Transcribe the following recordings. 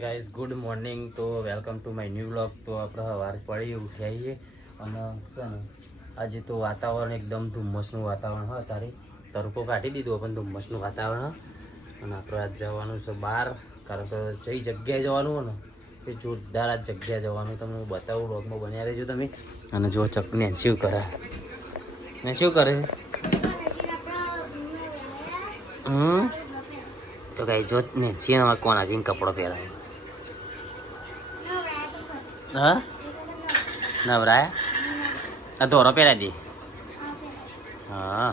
Guys good morning. તો welcome to my new vlog. તો આપણે સવાર પડી ઉઠ્યા અને છે ને આજે તો વાતાવરણ એકદમ ધુમ્મસનું વાતાવરણ હોય. તારે તડકો કાઢી દીધો પણ ધુમ્મસનું વાતાવરણ અને આપણે આજ જવાનું છે બહાર. કારણ કે જઈ જગ્યાએ જવાનું હોય ને એ જોરદાર આ જગ્યાએ જવાનું તમને હું બતાવું. વ્લોગમાં બન્યા રહેજો તમે. અને જો ચકને શું કરે ને શું કરે તો ગાઈ જો ને છે કોણ આજીને કપડો પહેરાય. હા નવરાયા આ ધોરો પહેરાવી દે. હા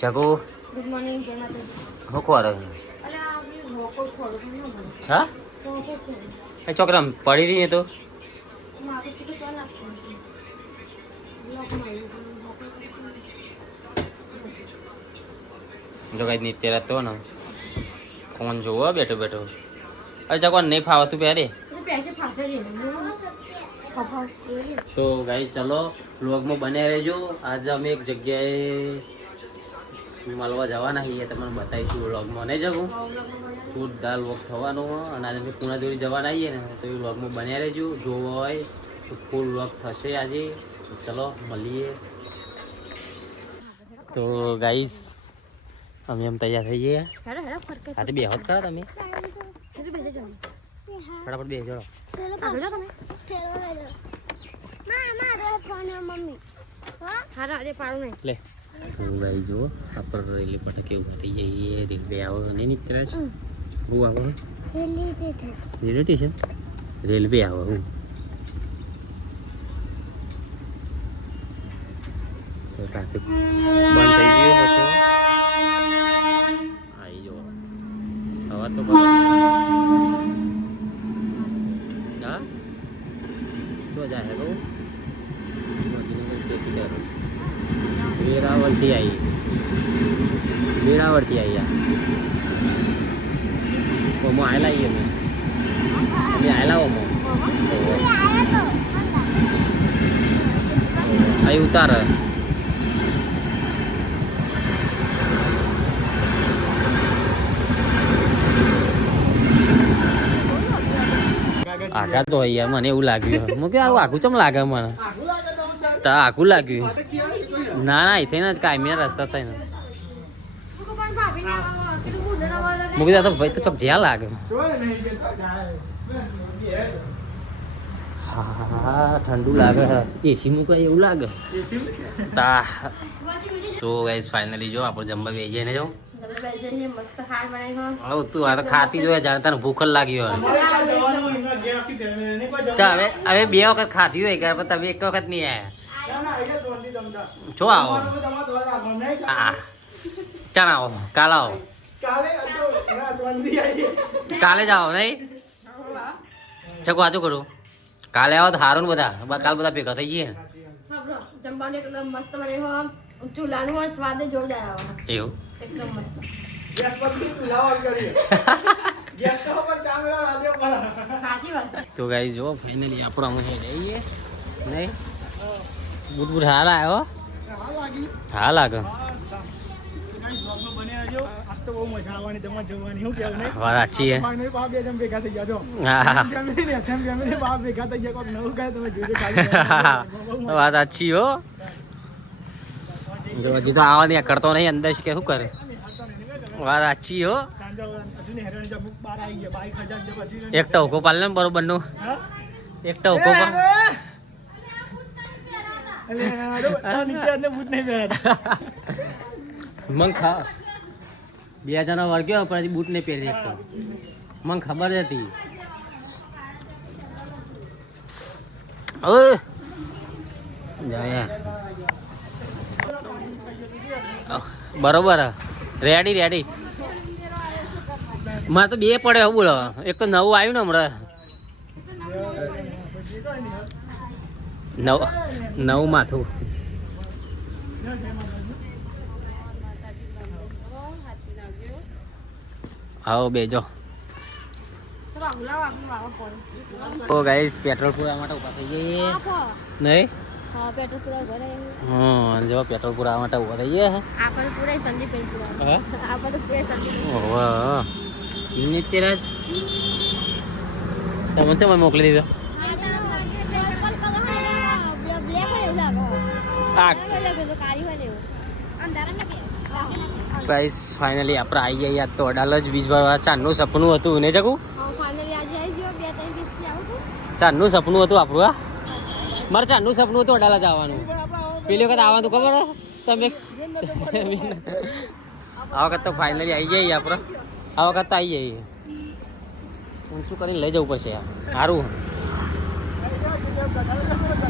ચકુ ગુડ મોર્નિંગ જય શું માતાજી. ખોર હા એ છોકરા પડી રહી તો જો કઈ નિત્ય રહેતો ને કોણ જોવો બેઠો બેઠો. અરે ચકવા નહીં ફાવતું પહેરે. તો ગાઈ ચલો વ્લોગમાં બન્યા રહેજો. આજે અમે એક જગ્યાએ મળવા જવાના છીએ, તમને બતાવીશું વ્લોગમાં. નહીં જવું જોરદાર વ્લોગ થવાનો. અને આજે અમે પુણાદોરી જવાના આવીએ ને તો એ વ્લોગમાં બન્યા રહેજો. જોવો હોય તો ફૂલ વ્લોગ થશે આજે. ચલો મળીએ. તો ગાઈસ અમે એમ તૈયાર થઈ ગયા. આજે બે હોત કરો તમે ફટાફટ બે ચલો. લે તો ગાઈ જુઓ આપણે રેલવે પટે કેવું થઈ જઈએ. રેલવે આવો નહીં નીકળે છે બહુ આવો રેલવે સ્ટેશન રેલવે આવો હું તો ટ્રાફિક બંધ થઈ ગયો હતો. આવી જુઓ હવા તો હા શું જાય કહું વેરાવળથી આવી ઓમો આવેલા આવીએ અમે આવેલા ઓમો અહીં ઉતાર આઘા તો યાર મને એવું લાગ્યું. હું કે આવું આઘું ચમ લાગે મને તો આઘું લાગ્યું. ના ના થઈ ને કાયમી રસ્તા થઈ ને મૂકી દે તો ભાઈ તો ચોક જ્યાં લાગે. હા ઠંડુ લાગે એસી મૂકાય એવું લાગે તા. તો ગાઈસ ફાઇનલી જો આપણે જમવા બેસી જઈને જાઉં. હવે તું આ તો ખાતી જોઈએ જાણે તને ભૂખ જ લાગી હોય તો હવે બે વખત ખાતી હોય કે તમે એક વખત નહીં આવ્યા છો. આવો હા ચાણ આવો કાલ આવો કાલે જ આવો નહીં ચકો વાંચું કરું. કાલે આવો તો સારું ને બધા કાલ બધા ભેગા થઈ જઈએ. એવું તો ગાઈ જો ફાઇનલી આપણો અમે જઈએ નહીં બુટ બુટ હાલ આવ્યો હા લાગે સાચી વાત સાચી હો. હજી તો આવા નહીં કરતો નહીં અંદર કે શું કરે. વાત સાચી હો. એક ટોકો પાલ ને બરોબર નું એક ટોકો પાલ મન ખા 2 જણા વર્ગ્યો પણ હજી બૂટ નહીં પહેરી શકતો. મને ખબર હતી બરોબર રેડી મારે તો 2 પડે એવું બોલો. એક તો નવું આવ્યું ને હમણાં નવું માથું આવો બેજો. તો ગાઈસ પેટ્રોલ પૂરા માટે ઉભા થઈ જઈએ નહીં હા પેટ્રોલ પૂરા ભરે જો પેટ્રોલ પુરાવા માટે ઉભા રહીએ આપણે પૂરા સંદીપ પૂરા હે આપણે તો પૂરા સંદીપ ઓવા યુનિટ તેરા તમને ચમ મોકલી દીધો આ ગાઈસ ફાઇનલી આપણે આવી ગયા યાદ તો અડાલ જ 20 વાર ચાંદનું સપનું હતું ને જગું ચાંદનું સપનું હતું આપણું હા મારે ચાંદનું સપનું હતું અડાલ જ આવવાનું પેલી વખત આવવાનું ખબર તમે આ વખત તો ફાઇનલી આવી જઈએ આપણે આ વખત તો આવી જઈએ શું કરીને લઈ જવું પડશે સારું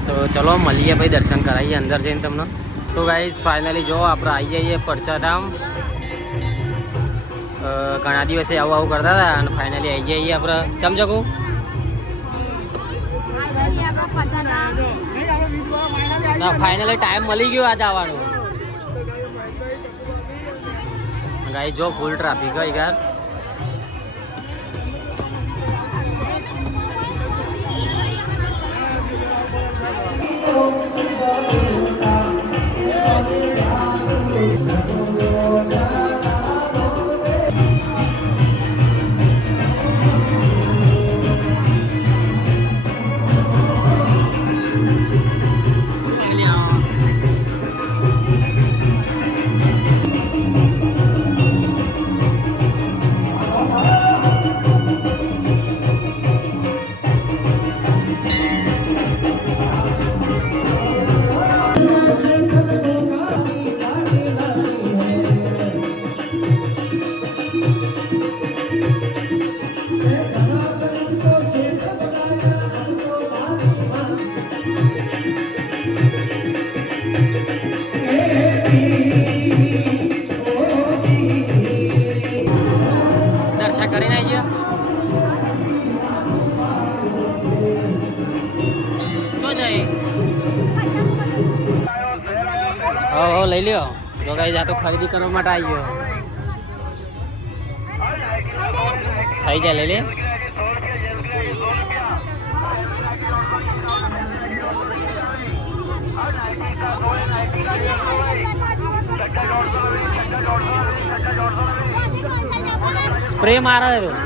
તો ચલો મળીએ ભાઈ દર્શન કરાવીએ અંદર જઈને તમને તો ગાઈસ ફાઇનલી જો આપણે આવી જઈએ પરચાધામ ઘણા દિવસે આવું કરતા હતા અને ફાઇનલી આવી જઈએ આપણે ચમચકું ના ફાઇનલી ટાઈમ મળી ગયો આજે આવવાનું ગાઈસ જો ફૂલ ટ્રાફિક હોય યાર કરીને આવી ગયો શું જાય હો લઈ લ્યો જો ગાઈસ આ તો ખરીદી કરવા માટે આવી ગયો થઈ જાય લઈ લે સ્પ્રે મારા દે તું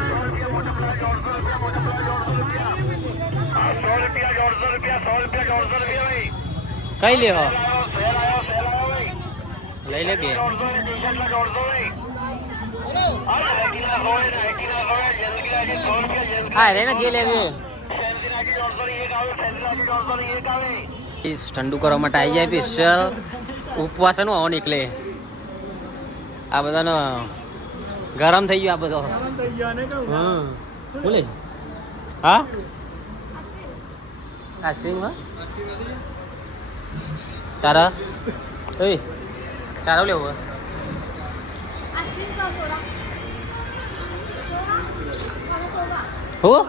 કઈ લે હો લઈ લે બે હા રે ને જે લેવી ઠંડુ કરવા માટે આવી જાય સ્પેશિયલ ઉપવાસનું આવો નીકળે આ બધાનો ગરમ થઈ ગયો આ બધો હા બોલે હા આઈસ્ક્રીમ હા તારા ઓય તારા લેવું હું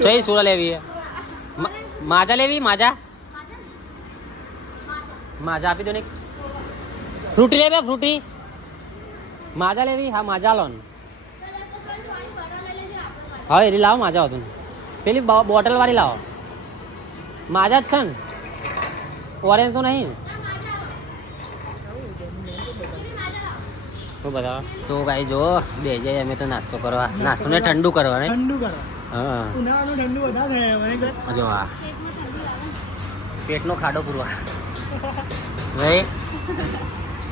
ચઈ સોડા લેવી માજા લેવી માજા માજા આપી દો ને ફ્રૂટી લેવી ફ્રૂટી માજા લેવી હા માજા લો હા એરી લાવો માજા હતું પેલી બોટલ વાળી લાવો માજા જ છે ને ઓરેન્જ તો નહીં શું બતાવો તો ગાઈ જો બે જાય અમે તો નાસ્તો કરવા નાસ્તો ને ઠંડુ કરવા ને હા જો હા પેટનો ખાડો પૂરવા ભાઈ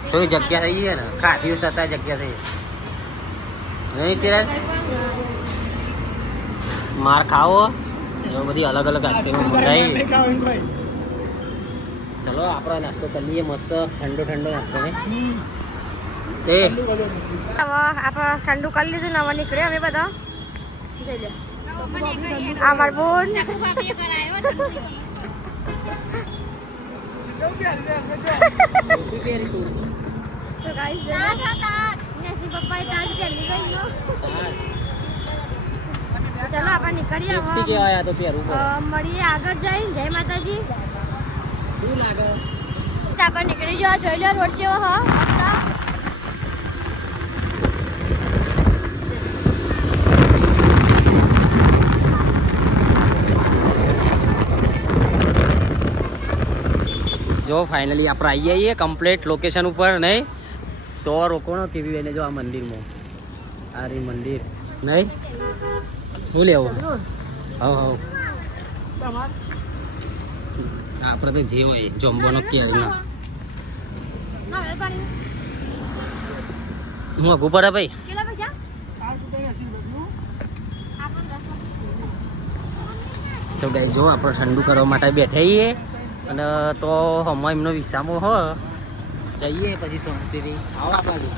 થોડી જગ્યા થઈ છે ને ખાધી છતાં જગ્યા થઈ નહીં ત્યારે માર ખાવો જો બધી અલગ અલગ આઈસ્ક્રીમો મંગાવી ચલો આપણે નાસ્તો કરી લઈએ મસ્ત ઠંડો ઠંડો નાસ્તો ને એ આપણે ઠંડુ કરી લીધું ને હવે નીકળે અમે બધા અમાર બોન તો ગાઈસ નેસી પપ્પા તાજ પહેલી ગઈ ચલો આપણે નીકળીએ મળીએ આગળ જઈને જય માતાજી આપણે નીકળી જાઓ જોઈ લો રોડ જેવો હ મસ્ત જો ફાઇનલી આપણે આવી જઈએ કમ્પ્લીટ લોકેશન ઉપર નહીં તો રોકોણો કેવી બેને જો આ મંદિરમાં આ રી મંદિર નહીં શું લેવું હવ આપણે તો જે હોય જમવાનો ક્યારે ના હું અઘું પડે ભાઈ તો ગાઈ જો આપણે ઠંડુ કરવા માટે બેઠા છીએ અને તો હમણાં એમનો વિસામો હો જઈએ પછી શાંતિથી આવો આપણે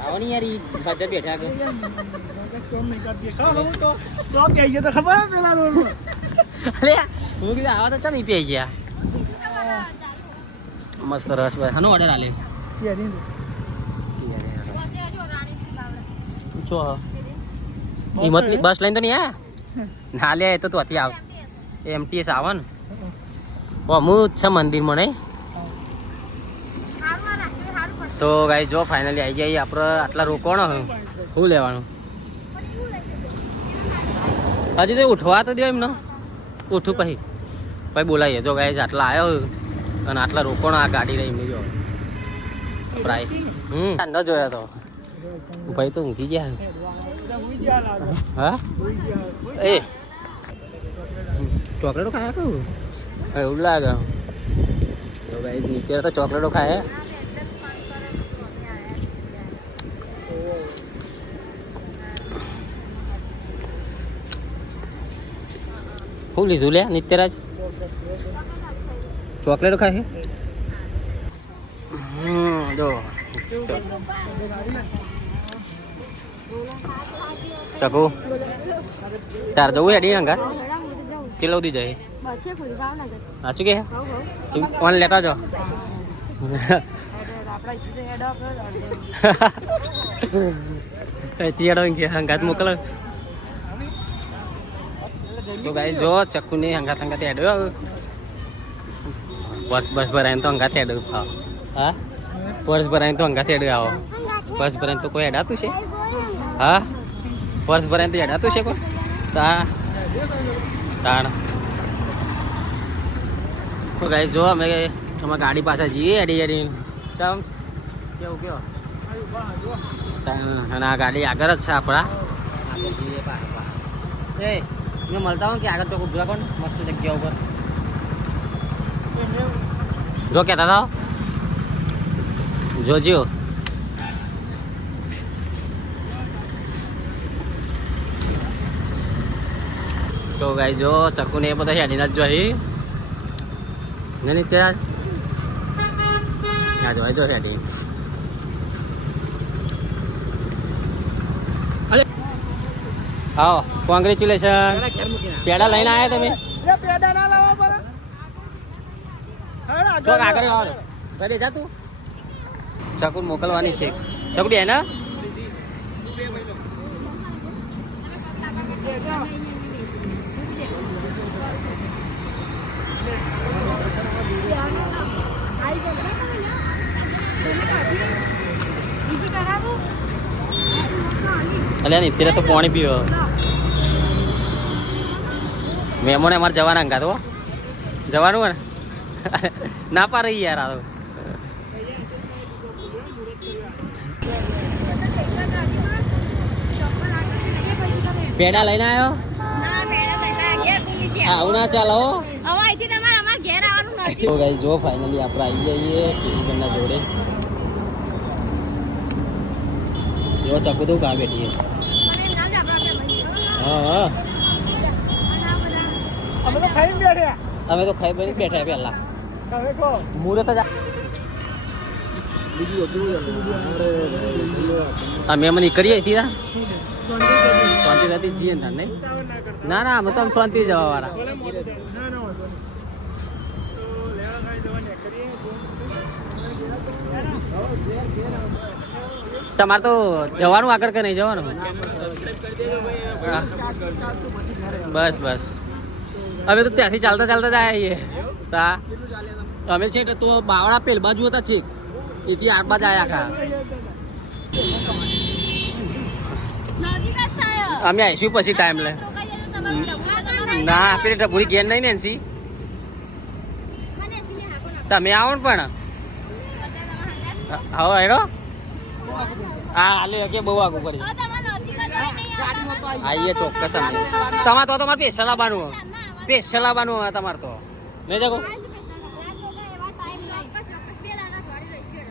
આવો ને યાર ભાજપ બેઠા કે અરે હું કીધું આવા તો ચાલ પી ગયા મસ્ત રસ ભાઈ હનો ઓર્ડર આલે ચો હિંમત બસ લઈને તો નહીં આ ના લે તો ત્યાંથી આવ એમટીએસ આવે ને અમુક છે મંદિરમાં નહીં તો ગાઈ જો ફાઇનલી આવી જઈએ આપણે આટલા રોકોણો શું લેવાનું હજી તો ઉઠવા તો દો એમનો ઉઠું પછી બોલાવીએ જો ગાઈ આટલા આવ્યો અને આટલા રોકોણો આ ગાડી રહી એમની જો પ્રાય ન જોયો તો ભાઈ તો ઊંઘી ગયા હા એ ચોકલેટો ખાયા કહું એવું લાગે તો ભાઈ નીકળે તો ચોકલેટો ખાય શું લીધું લે નિત્યરાજ ચોકલેટો ખાય જો ચકુ તાર જવું હેડી અંગા કેટલા સુધી જાય સાચું કે કોણ લેતા જો હંગાત મોકલો તો ગાઈ જો ચક્કુ ની હંગાત હેડ્યો વર્ષ બસ ભરાય તો હંગાત હેડ્યું હા વર્ષ ભરાય તો હંગાત હેડ્યું આવો વર્ષ ભરાય તો કોઈ હેડાતું છે હા વર્ષ ભરાય તો હેડાતું છે કોઈ તાણ ગાઈ જો અમે ગાડી પાછા જઈએ હેડી ચમ કેવું કેવો અને આ ગાડી આગળ જ છે આપણા આગળ જઈએ એ મેં મળતા હોય કે આગળ ચોક ઉભા કોણ મસ્ત જગ્યા ઉપર જો કહેતા હતા જોજો તો ગાઈ જો ચક્કુ ને એ બધા હેડીને જ જોઈ નહીં ત્યાં આ જોઈ જો હેડી આવો કોંગ્રેચ્યુલેશન પેડા લઈને આવ્યા તમે ચોક આગળ કઈ જા તું ચકુ મોકલવાની છે ચકડી હે ને અલ્યા નિત્ય તો પાણી પીવો મેમોને અમારે જવાના અંગા તો જવાનું હોય ને ના પારે યાર આ પેડા લઈને આવ્યો આવું ના ચાલો જો ફાઇનલી આપણે આવી જઈએ ટીવી જોડે જો ચકુ તો કાં બેઠીએ હા અમે તો ખાઈ બની બેઠા પહેલા મુહૂર્ત જ અમે મને કરીએ હતી શાંતિ રહેતી જઈએ ને નહીં ના ના અમે તો આમ શાંતિ જવા વાળા તમારે તો જવાનું આગળ કે નહીં જવાનું બસ બસ અમે તો ત્યાંથી ચાલતા ચાલતા જ આવ્યા છીએ તા અમે છે તો બાવળા પેલ બાજુ હતા છે એથી આગ બાજ આવ્યા ખા અમે આવીશું પછી ટાઈમ લે ના પેલી ટપુરી ઘેર નહીં ને એનસી તમે આવો ને પણ હવે હેડો હા હાલે કે બહુ આગું કરી આઈએ ચોક્કસ અમે તમારે તો તમારે પેશલ આવવાનું તમારે તો નહીં જાગો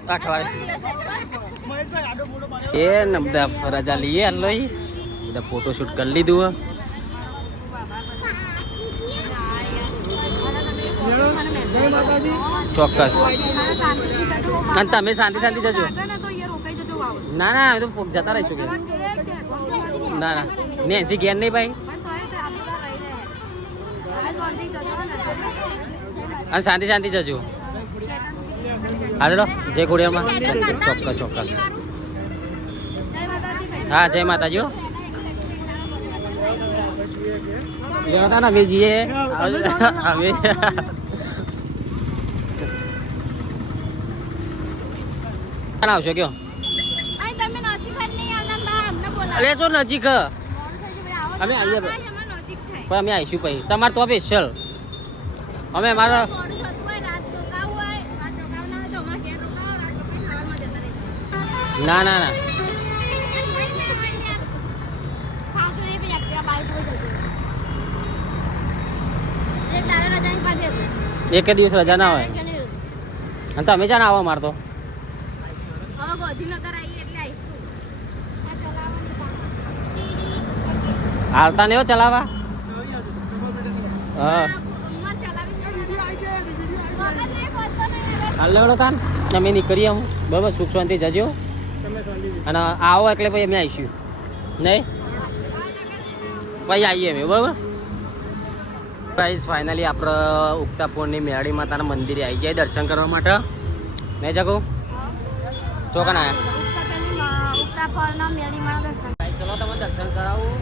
અઠવાડિયે એ ને બધા રજા લઈએ હાલ બધા ફોટોશૂટ કરી લીધું ચોક્કસ અને તમે શાંતિ જજો ના ના અમે તો જતા રહીશું કે ના ના નેન્સી ઘેર નહીં ભાઈ અને શાંતિ જજો હાલો જય ખોડિયારમાં ચોક્કસ હા જય માતાજી હો અમે જઈએ અમે આવશો કયો અરે જો નજીક અમે આવીએ પણ અમે આવીશું પછી તમારે તો સ્પેશિયલ અમે અમારા ના એક દિવસ રજા ના હોય અને તમે જાણ આવો અમારે તો હાલતા નહીં હો ચલાવવા હા હાલ લેવડો તાન અમે નીકળીએ હું બરાબર સુખ શાંતિ જજો અને આવો એટલે પછી અમે આવીશું નહીં પછી આવીએ અમે બરાબર ગાઈસ ફાઇનલી આપણે ઉગતા પૂર્ણિ મેળી માતાના મંદિરે આવી જાય દર્શન કરવા માટે નહીં જગો ચોકન આવ્યા ચલો તમે દર્શન કરાવું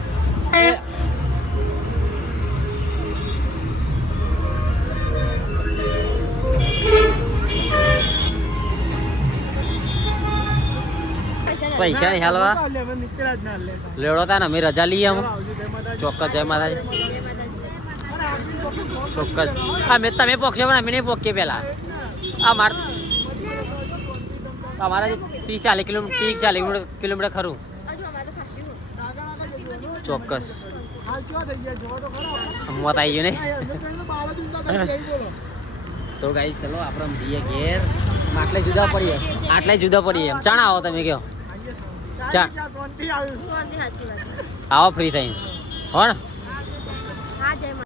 પૈસા નહીં હાલવા લેવડો તા ને અમે રજા લઈએ હું ચોક્કસ જય માતાજી ચોક્કસ અમે તમે પોકશો પણ અમે નહીં પોકીએ પહેલા અમારા 30-40 કિલોમીટર ખરું ચોક્કસ મોત આવી ગયું ને તો ગાઈ ચલો આપણે જઈએ ઘેર આટલે જુદા પડીએ એમ ચાણ આવો તમે કયો ચા આવો ફ્રી થઈને હો ને